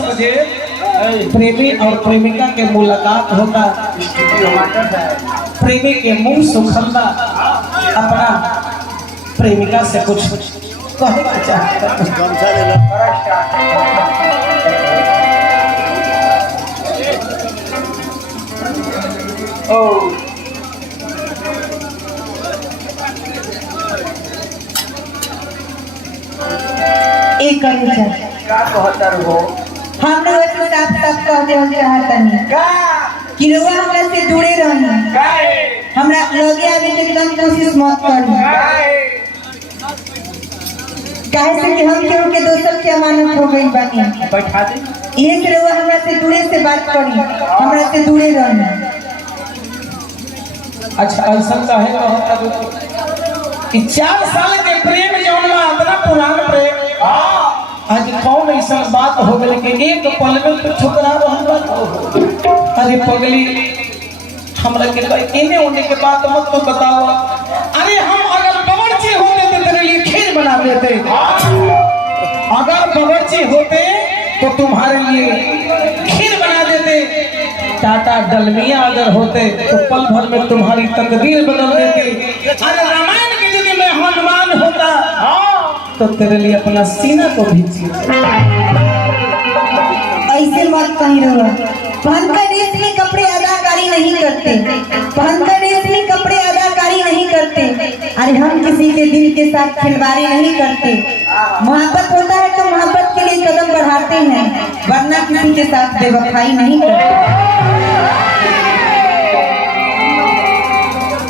बजे प्रेमी और प्रेमिका के मुलाकात होगा। प्रेमी के मुंह सुखंदा अपना प्रेमिका से कुछ कहना चाहता एक का कहतर हो हम लोग साफ साफ कह देना चाहतनी का कि रउआ हमरा से दूरे रही, काहे हमरा लगे आवे के एकदम कोशिश मत करी। काहे से कि हम केहू के दोसर के अमानत हो गई बानी। बैठा दे ये से रउआ हमरा से दूरे से बात करी, हमरा से दूरे रही। अच्छा ऐसा कहे कि 4 साल के प्रेम जौन बा इतना पुराना प्रेम आज कौन ऐसा बात हो गई कि एक पल में तो ठुकरा रहल बा। अरे पगली हमरा के इन्हें होने के बात मत तो बताओ। अरे हम अगर बावर्ची होते तो तेरे लिए खीर बना देते। अगर बावर्ची होते तो तुम्हारे लिए खीर बना देते। टाटा डलमिया अगर होते तो पल भर में तुम्हारी तकदीर बदल देती। अरे रामायण के युग में हनुमान होता तो तेरे लिए अपना सीना को भी ऐसे मत कहीं रहो। पहनकर रेशमी कपड़े अदाकारी नहीं करते, पहनकर रेशमी कपड़े अदाकारी नहीं करते। अरे हम किसी के दिल के साथ खिलवाड़ी नहीं करते। मोहब्बत होता है तो मोहब्बत के लिए कदम बढ़ाते हैं, वरना किसी के साथ बेवफाई नहीं करते।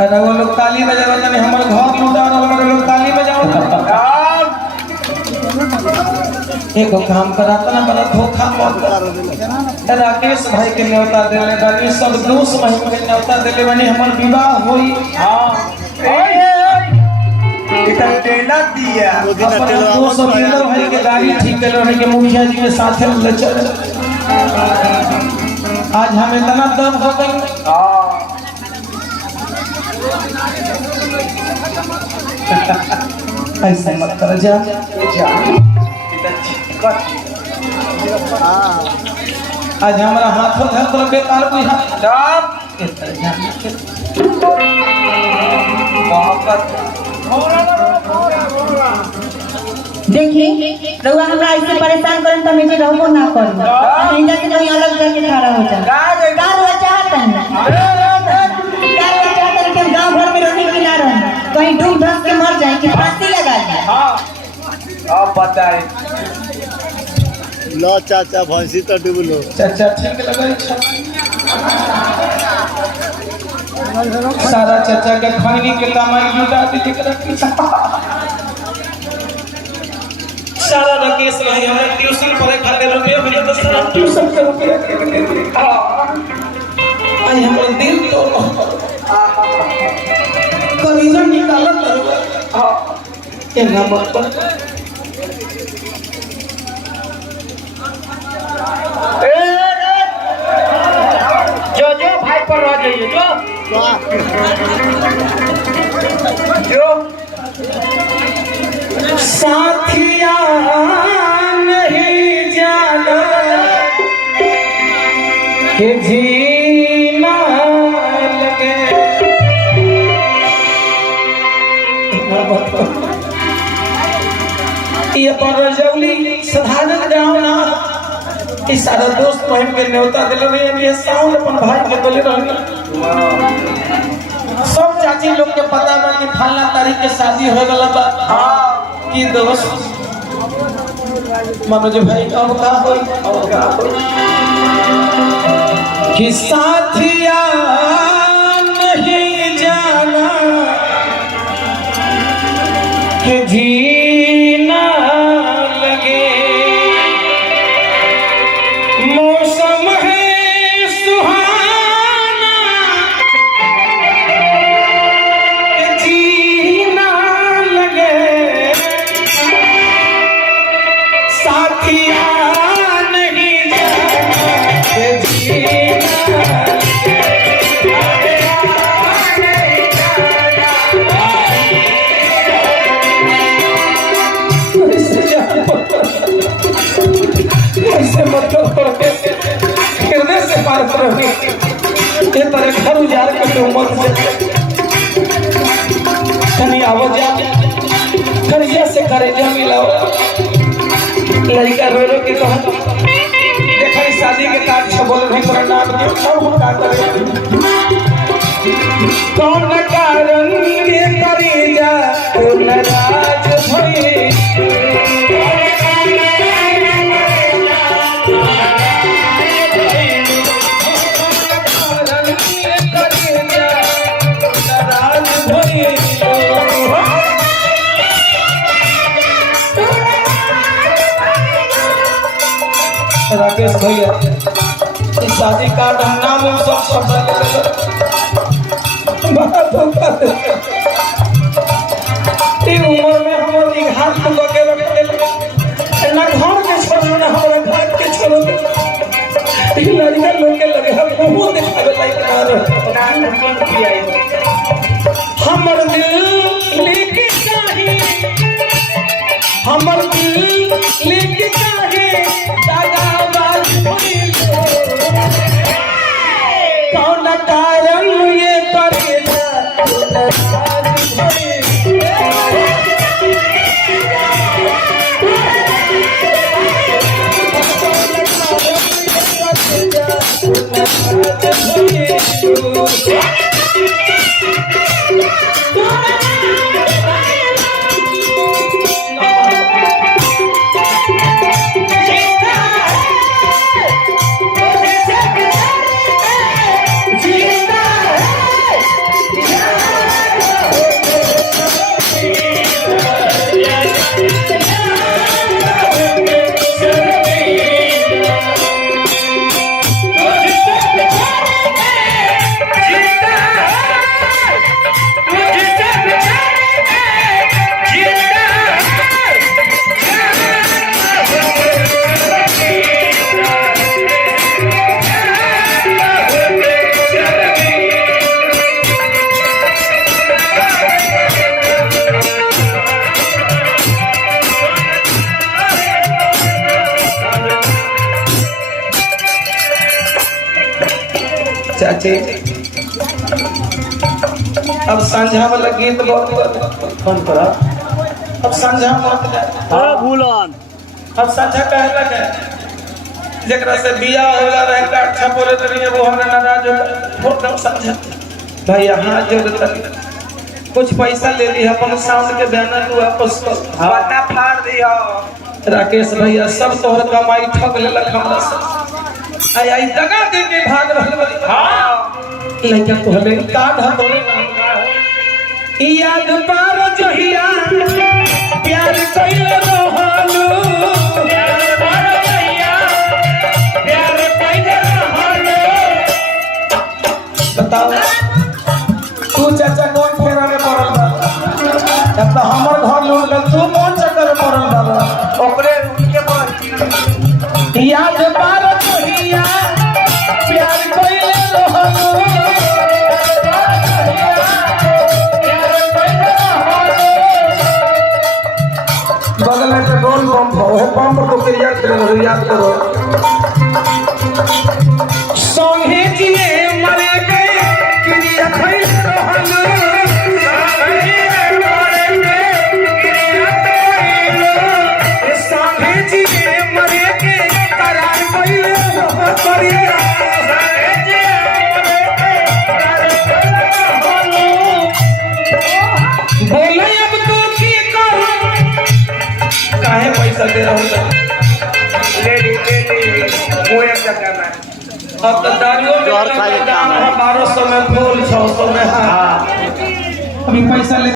अरे वो लोग ताली बजाओ नहीं, हमारे घर में उदार लोग ताली बजाओ। एक काम कराता ना बड़ा धोखा मत। राकेश भाई के न्योता देले बानी, सब दोस्त महिम के न्योता देले बानी, हमर विवाह होई। हां इतना टेला दिया दोस्त वीरेंद्र भाई के गाड़ी ठीक कर रहे के मुखिया जी के साथ ले चल। आज हम इतना दम हो गए। ऐसे मत कर जा आज हमारा हाथों धर तो बेकार बुझा। देखिए रउआ हमरा ऐसे परेशान करन त मुझे रहबो ना करी। हम इंदा से कहीं अलग जाके खड़ा हो जा। का रउआ चाहतन कि हम गांव भर में रही कि ना रही, कहीं डूब धस के मर जाए कि फांसी लगा जाए। हां अब बताए लो चाचा भैंसी तो डूब लो। चाचा ठीक लगे सारा चाचा के खैनी के कमाई लुटा दी सारा राकेश भाई हमें ट्यूशन पढ़े खातिर रुपया मिले तो सारा ट्यूशन के रुपया दे दी। आई हमर दिल तो कलीजा निकालत है। ना मत जो भाई पर रह जाइए जो साथिया नहीं जाना कि जीना लगे। ये पर जौली साधारण गाँव ना इस सारा दोस्त महिम के न्योता दिल रही है। ये साउंड अपन भाई के बोले रही सब चाची लोग के पता बा कि फलना तारीख के शादी हो गला बा। हां की दोस्त मनोज भाई अब का होई कि साथिया नहीं जाना कि जीना लगे। मौसम है सुहाना जीना लगे। साथिया नहीं जाना जीना लगे। बोल नहीं प्रणाम के सब हम का करे कौन कारण के करी जा तू नाराज भई राकेश भैया इस शादी का नाम सब बड़ा धोखा दे उम्र में हमारी घाट को लगे रखे ना घर के छोड़ो ना हमारे घाट के छोड़ो लड़का लोग के लगे हम वो दिखावे लाइक हमर दिल लेके चाहे हमर दिल लेके चाहे कौन कारण ये करेगा चाची अब संझा वाला गीत बहुत कौन करा अब संझा मत हाँ भूलन अब संझा कहे लगे जकरा से बिया होला रहे का अच्छा बोले तो नहीं वो हमने नाराज हो फोटो समझा भाई यहाँ जो कुछ पैसा ले ली अपन साउंड के बैनर को वापस कर बता फाड़ दियो राकेश भैया सब तोहर कमाई ठग लेलक हमरा से आई आई दगा दे के भाग रहल बड़ी हां लेकिन तोहरे कार्ड ह तोरे नाम का याद पार जहिया प्यार कइले रहलू याद पार जहिया प्यार कइले रहलू बताओ तू चाचा कौन फेरा में पड़ल बा तब तो हमर घर लूट गल तू कौन चक्कर में पड़ल बा ओकरे उनके बोल याद पार जहिया प्यार कइले रहलू बगल में पेट्रोल पंप है पंप को याद करो संगे जिए मरे गए क्रिया खइल रहलू संगे जिए मरे के करार कइले करिया बोले अब तू की करूं काहे पैसा दे रहा हूँ ले वो एक जगह में अब तो दारियों में दाम है 1200 में फूल 600 में हाँ अभी पैसा ले